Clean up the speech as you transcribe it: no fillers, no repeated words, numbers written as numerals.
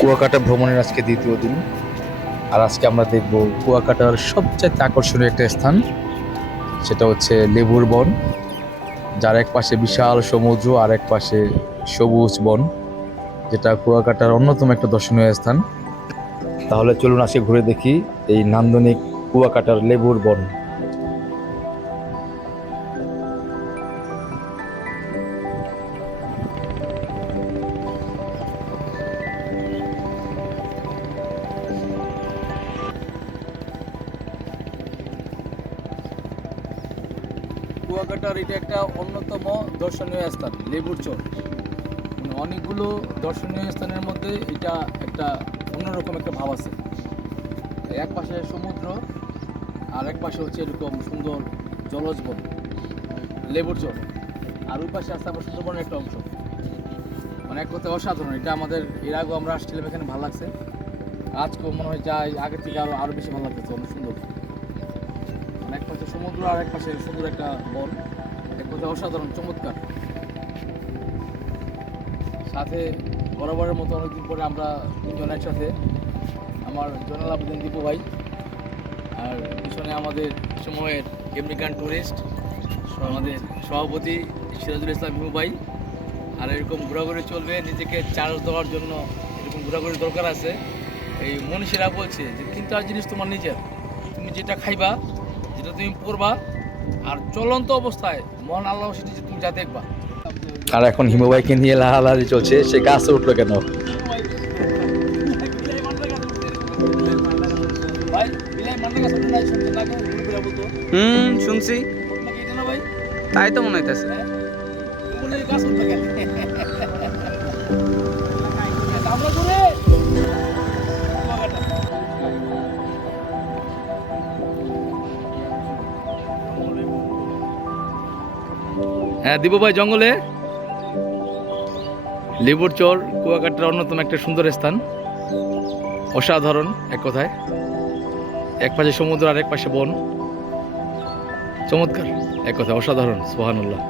কুয়াকাটা ভ্রমণের আজকে দ্বিতীয় দিন। আর আজকে আমরা দেখব কুয়াকাটার সবচেয়ে আকর্ষণীয় একটা স্থান, সেটা হচ্ছে লেবুর বন, যার এক পাশে বিশাল সমুদ্র আর এক পাশে সবুজ বন, যেটা কুয়াকাটার অন্যতম একটা দর্শনীয় স্থান। তাহলে চলুন আজকে ঘুরে দেখি এই নান্দনিক কুয়াকাটার লেবুর বন। কুয়াকাটার এটা একটা অন্যতম দর্শনীয় স্থান, লেবুর চর। অনেকগুলো দর্শনীয় স্থানের মধ্যে এটা একটা অন্যরকম একটা ভাব আছে। এক পাশে সমুদ্র আর এক পাশে হচ্ছে এরকম সুন্দর জলজ বন, লেবুর চর। আর ওই পাশে আছে আবার সুন্দরবনের একটা অংশ। মানে এক কথায় অসাধারণ। এটা আমাদের এর আগেও আমরা আসছিলাম, এখানে ভালো লাগছে। আজকেও মনে হয় যাই আগের থেকে আরও বেশি ভালো লাগতেছে, অনেক সুন্দর। মানে এক পাশে সমুদ্র আর এক পাশে সুন্দর একটা বন, এক কথায় অসাধারণ, চমৎকার। সাথে বরাবরের মতো অনেকদিন পরে আমরা তিনজন একসাথে, আমার জয়নাল আবেদিন দীপু ভাই, আর পিছনে আমাদের সময়ের আমেরিকান টুরিস্ট আমাদের সভাপতি সিরাজুল ইসলাম হিমু ভাই। আর এরকম ঘোরাঘুরি চলবে, নিজেকে চার্জ দেওয়ার জন্য এরকম ঘোরাঘুরি দরকার আছে। এই মনীষীরা বলছে যে 3-4 জিনিস তোমার নিজের, তুমি যেটা খাইবা, যেটা তুমি পরবা, আর চলন্ত অবস্থায় মহান আল্লাহ সেটি যে তুমি যা দেখবা। আর এখন হিমু ভাইকে নিয়ে লাহালাহি চলছে, সে গাছে উঠলো কেন? শুনছি, তাই তো মনে হইতেছে। হ্যাঁ দীপু ভাই, জঙ্গলে লেবুর চর কুয়াকাটার অন্যতম একটা সুন্দর স্থান, অসাধারণ। এক কথায় এক পাশে সমুদ্র আর এক পাশে বন, চমৎকার। এক কথায় অসাধারণ, সুবহানাল্লাহ।